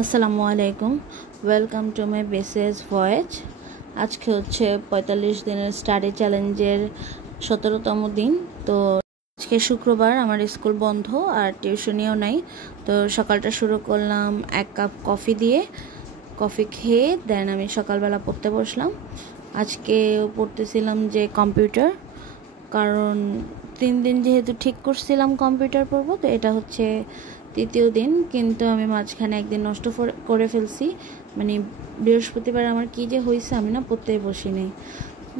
আসসালামু আলাইকুম, welcome to my bases voice. আজকে হচ্ছে 45 দিনের স্টাডি চ্যালেঞ্জের 17তম দিন। তো আজকে শুক্রবার, আমার স্কুল বন্ধ আর টিউশনিও নাই। তো সকালটা শুরু করলাম 1 কাপ কফি দিয়ে। কফি খেয়ে দেন আমি সকালবেলা পড়তে বসলাম। আজকে পড়তেছিলাম যে কম্পিউটার, কারণ 3 দিন যেহেতু ঠিক করছিলাম কম্পিউটার পড়বো, তো এটা হচ্ছে 3য় দিন। কিন্তু আমি মাঝখানে একদিন নষ্ট করে ফেলছি। মানে বৃহস্পতিবার আমার কী যে হয়েছে, আমি না পড়তেই বসি নাই,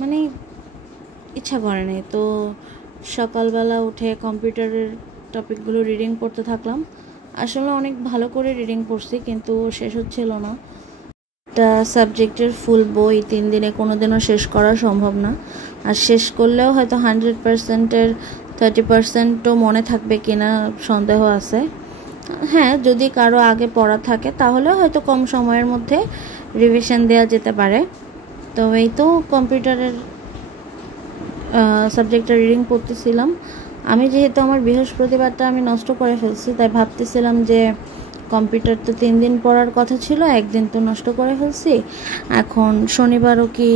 মানে ইচ্ছা করে নাই। তো সকালবেলা উঠে কম্পিউটারের টপিকগুলো রিডিং পড়তে থাকলাম। আসলে অনেক ভালো করে রিডিং পড়ছি, কিন্তু শেষ হচ্ছিল না। একটা সাবজেক্টের ফুল বই 3 দিনে কোনো দিনও শেষ করা সম্ভব না। আর শেষ করলেও হয়তো 100%-এর 30%ও মনে থাকবে কিনা সন্দেহ আছে। হ্যাঁ, যদি কারো আগে পড়া থাকে তাহলে হয়তো কম সময়ের মধ্যে রিভিশন দেওয়া যেতে পারে। তো এই তো কম্পিউটারের সাবজেক্টটা রিডিং পড়তেছিলাম। আমি যেহেতু আমার বৃহস্পতিবারটা আমি নষ্ট করে ফেলছি, তাই ভাবতেছিলাম যে কম্পিউটার তো 3 দিন পড়ার কথা ছিল, একদিন তো নষ্ট করে ফেলছি, এখন শনিবারও কি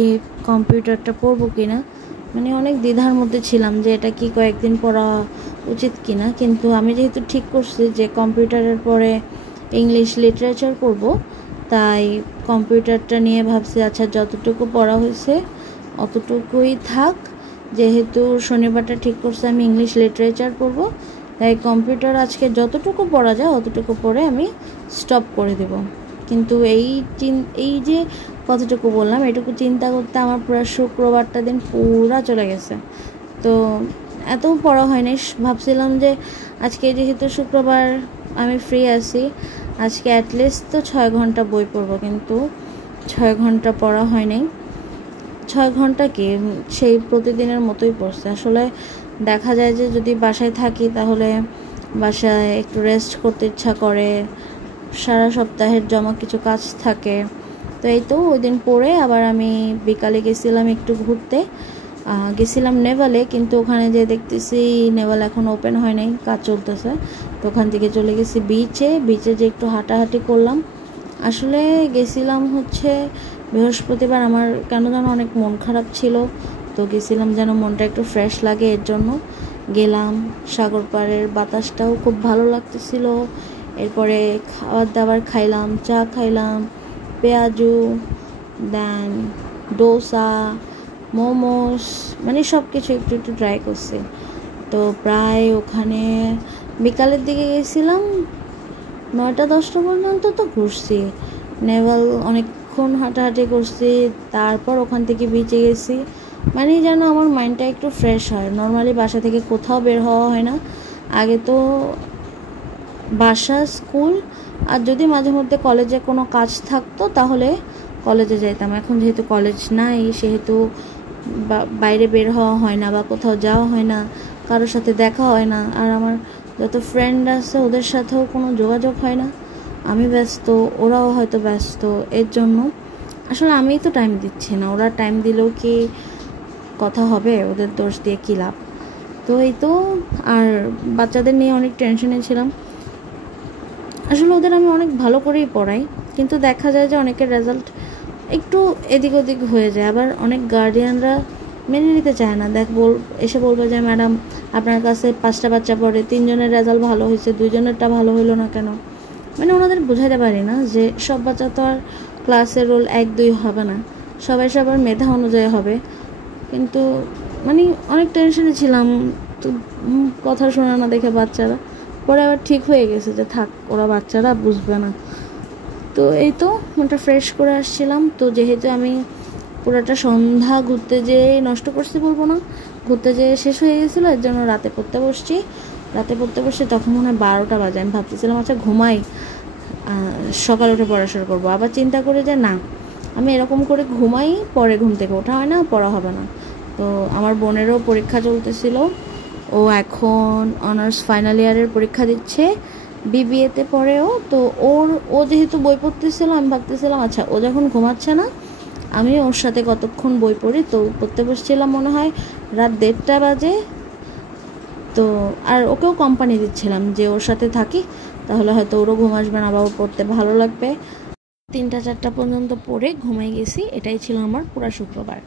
কম্পিউটারটা পড়বো কিনা, মানে অনেক দ্বিধার মধ্যে ছিলাম যে এটা কি কয়েকদিন পড়া উচিত কিনা। কিন্তু আমি যেহেতু ঠিক করছি যে কম্পিউটারের পরে ইংলিশ লিটারেচার পড়ব, তাই কম্পিউটারটা নিয়ে ভাবছি আচ্ছা যতটুকু পড়া হয়েছে অতটুকুই থাক। যেহেতু শনিবারটা ঠিক করছে আমি ইংলিশ লিটারেচার পড়ব, তাই কম্পিউটার আজকে যতটুকু পড়া যায় অতটুকু পড়ে আমি স্টপ করে দেব। কিন্তু এই যে কতটুকু বললাম, এটুকু চিন্তা করতে আমার পুরো শুক্রবারটা দিন পুরা চলে গেছে। তো এত পড়া হয়নি। ভাবছিলাম যে আজকে যেহেতু শুক্রবার আমি ফ্রি আছি, আজকে অ্যাটলিস্ট তো 6 ঘন্টা বই পড়ব, কিন্তু 6 ঘন্টা পড়া হয়নি। 6 ঘন্টা কি সেই প্রতিদিনের মতোই পড়ছে। আসলে দেখা যায় যে যদি বাসায় থাকি তাহলে বাসায় একটু রেস্ট করতে ইচ্ছা করে, সারা সপ্তাহের জমা কিছু কাজ থাকে। তো এই তো ওই দিন পড়ে আবার আমি বিকালে গেছিলাম একটু ঘুরতে, গেছিলাম নেভালে, কিন্তু ওখানে যে দেখতেছি নেভাল এখন ওপেন হয় নাই, কাজ চলতেছে। তো ওখান থেকে চলে গেছি বিচে যে একটু হাঁটাহাঁটি করলাম। আসলে গেছিলাম হচ্ছে বৃহস্পতিবার, আমার কেন যেন অনেক মন খারাপ ছিল, তো গেছিলাম যেন মনটা একটু ফ্রেশ লাগে, এর জন্য গেলাম। সাগর পাড়ের বাতাসটাও খুব ভালো লাগতেছিল। এরপরে খাবার দাবার খাইলাম, চা খাইলাম, পেঁয়াজু, দেন ডোসা, মোমোস, মানে সব কিছু একটু একটু ট্রাই করছি। তো প্রায় ওখানে বিকালের দিকে গেছিলাম, 9টা-10টা পর্যন্ত তো ঘুরছি। নেভাল অনেকক্ষণ হাঁটাহাঁটি করছি, তারপর ওখান থেকে বিচে গেছি। মানে যেন আমার মাইন্ডটা একটু ফ্রেশ হয়। নর্মালি বাসা থেকে কোথাও বের হওয়া হয় না। আগে তো বাসা, স্কুল, আর যদি মাঝে মধ্যে কলেজে কোনো কাজ থাকতো তাহলে কলেজে যেতাম। এখন যেহেতু কলেজ নাই, সেহেতু বাইরে বের হওয়া হয় না বা কোথাও যাওয়া হয় না, কারোর সাথে দেখা হয় না। আর আমার যত ফ্রেন্ড আছে ওদের সাথেও কোনো যোগাযোগ হয় না। আমি ব্যস্ত, ওরাও হয়তো ব্যস্ত, এর জন্য আসলে আমিই তো টাইম দিচ্ছি না। ওরা টাইম দিলেও কি কথা হবে? ওদের দোষ দিয়ে কী লাভ? তো এই তো, আর বাচ্চাদের নিয়ে অনেক টেনশনে ছিলাম। আসলে ওদের আমি অনেক ভালো করেই পড়াই, কিন্তু দেখা যায় যে অনেকের রেজাল্ট একটু এদিক ওদিক হয়ে যায়। আবার অনেক গার্ডিয়ানরা মেনে নিতে চায় না। এসে বলবে যে ম্যাডাম আপনার কাছে 5টা বাচ্চা পড়ে, 3 জনের রেজাল্ট ভালো হয়েছে, 2 জনেরটা ভালো হইলো না কেন? মানে ওনাদের বোঝাতে পারি না যে সব বাচ্চা তো আর ক্লাসের রোল 1-2 হবে না, সবাই সবার মেধা অনুযায়ী হবে। কিন্তু মানে অনেক টেনশনে ছিলাম। তো কথা শোনা না দেখে বাচ্চারা, পরে আবার ঠিক হয়ে গেছে যে থাক, ওরা বাচ্চারা বুঝবে না। তো এই তো মনটা ফ্রেশ করে আসছিলাম। তো যেহেতু আমি পুরোটা সন্ধ্যা ঘুরতে যেয়ে নষ্ট করছি বলবো না, ঘুরতে যেয়ে শেষ হয়ে গেছিলো, এর জন্য রাতে পড়তে বসছি। তখন মনে হয় 12টা বাজে। আমি ভাবতেছিলাম আচ্ছা ঘুমাই, সকালে উঠে পড়াশোনা করবো। আবার চিন্তা করে যে না, আমি এরকম করে ঘুমাই, পরে ঘুম থেকে ওঠা হয় না, পড়া হবে না। তো আমার বোনেরও পরীক্ষা চলতেছিল, ও এখন অনার্স ফাইনাল ইয়ারের পরীক্ষা দিচ্ছে, বিবিএতে পড়েও। তো ও যেহেতু বই পড়তেছিল, আমি ভাবতেছিলাম আচ্ছা ও যখন ঘুমাচ্ছে না, আমি ওর সাথে কতক্ষণ বই পড়ি। তো পড়তে বসছিলাম মনে হয় রাত 1:30 বাজে। তো আর ওকেও কোম্পানি দিচ্ছিলাম যে ওর সাথে থাকি, তাহলে হয়তো ওরও ঘুম আসবে না বা ওর পড়তে ভালো লাগবে। 3টা 4টা পর্যন্ত পড়ে ঘুমাই গেছি। এটাই ছিল আমার পুরা শুক্রবার।